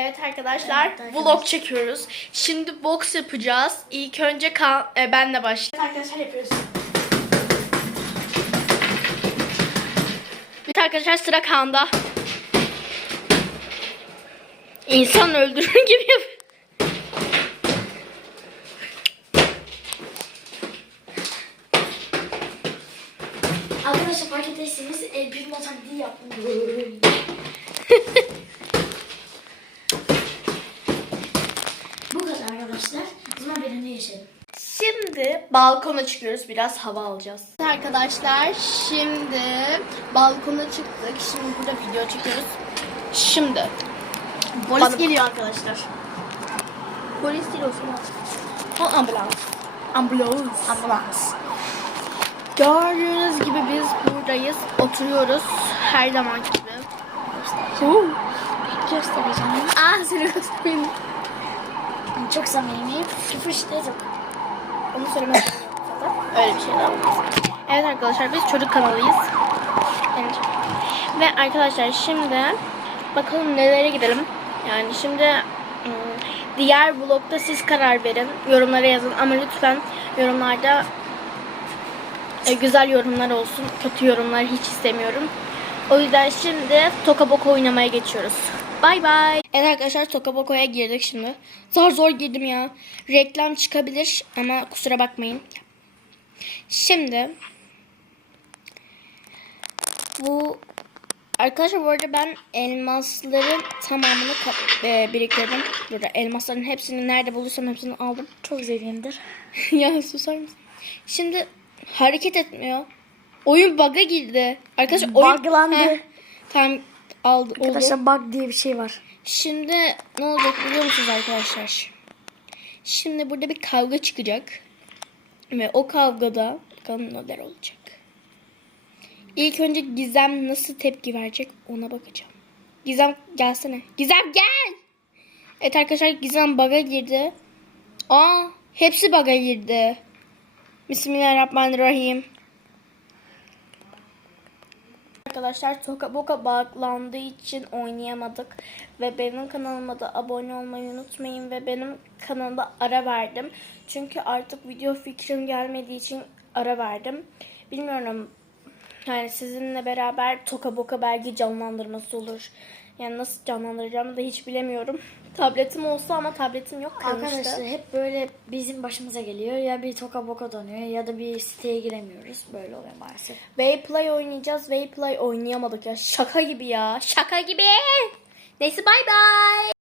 Evet arkadaşlar, Evet arkadaşlar. vlog çekiyoruz. Şimdi boks yapacağız. İlk önce kan, e, benle başlayalım. Arkadaşlar yapıyoruz. Evet arkadaşlar sıra Kaan'da. İnsan öldürür gibi yap. Arkadaşlar fark ederseniz el bir taktiği yaptım. Bu kadar arkadaşlar. Benimle yaşayalım. Şimdi balkona çıkıyoruz. Biraz hava alacağız. Arkadaşlar şimdi balkona çıktık. Şimdi burada video çekiyoruz. Şimdi Polis Bana- geliyor arkadaşlar. polis değil o zaman. O ambulans. Ambulans. Ambulans. Gördüğünüz gibi biz buradayız. Oturuyoruz. Her zaman gibi. Göstereceğim. Ah seni göstereyim. Çok samimiyim. Küfür yok. Onu söylemem zaten. Öyle bir şey olmaz. Evet arkadaşlar biz çocuk kanalıyız. Evet. Ve arkadaşlar şimdi bakalım nelere gidelim. Yani şimdi ım, diğer vlogda siz karar verin. Yorumlara yazın ama lütfen yorumlarda e, güzel yorumlar olsun. Kötü yorumlar hiç istemiyorum. O yüzden şimdi Toka Boka oynamaya geçiyoruz. Bay bay. Evet arkadaşlar Toka Boka'ya girdik şimdi. Zor zor girdim ya. Reklam çıkabilir ama kusura bakmayın. Şimdi bu arkadaşlar bu arada ben elmasların tamamını e, biriktirdim. Burada elmasların hepsini nerede bulursam hepsini aldım. Çok zengindir. ya susar mısın? Şimdi hareket etmiyor. Oyun bug'a girdi. Arkadaşlar oyun... Buglandı. Tamam aldı. oldu. Arkadaşlar bug diye bir şey var. Şimdi ne olacak biliyor musunuz arkadaşlar? Şimdi burada bir kavga çıkacak. Ve o kavgada bakalım neler olacak. İlk önce Gizem nasıl tepki verecek ona bakacağım. Gizem gelsene. Gizem gel. Evet arkadaşlar Gizem bug'a girdi. Aa hepsi bug'a girdi. Bismillahirrahmanirrahim. Arkadaşlar Toka Boka bağlandığı için oynayamadık. Ve benim kanalıma da abone olmayı unutmayın. Ve benim kanalda ara verdim. Çünkü artık video fikrim gelmediği için ara verdim. Bilmiyorum yani sizinle beraber Toka Boka belki canlandırması olur. Yani nasıl canlandıracağımı da hiç bilemiyorum. Tabletim olsa ama tabletim yok kalmıştı. Arkadaşlar hep böyle bizim başımıza geliyor. Ya bir toka boka dönüyor ya da bir siteye giremiyoruz. Böyle oluyor maalesef. Wayplay oynayacağız. Wayplay oynayamadık ya. Şaka gibi ya. Şaka gibi. Neyse bay bay.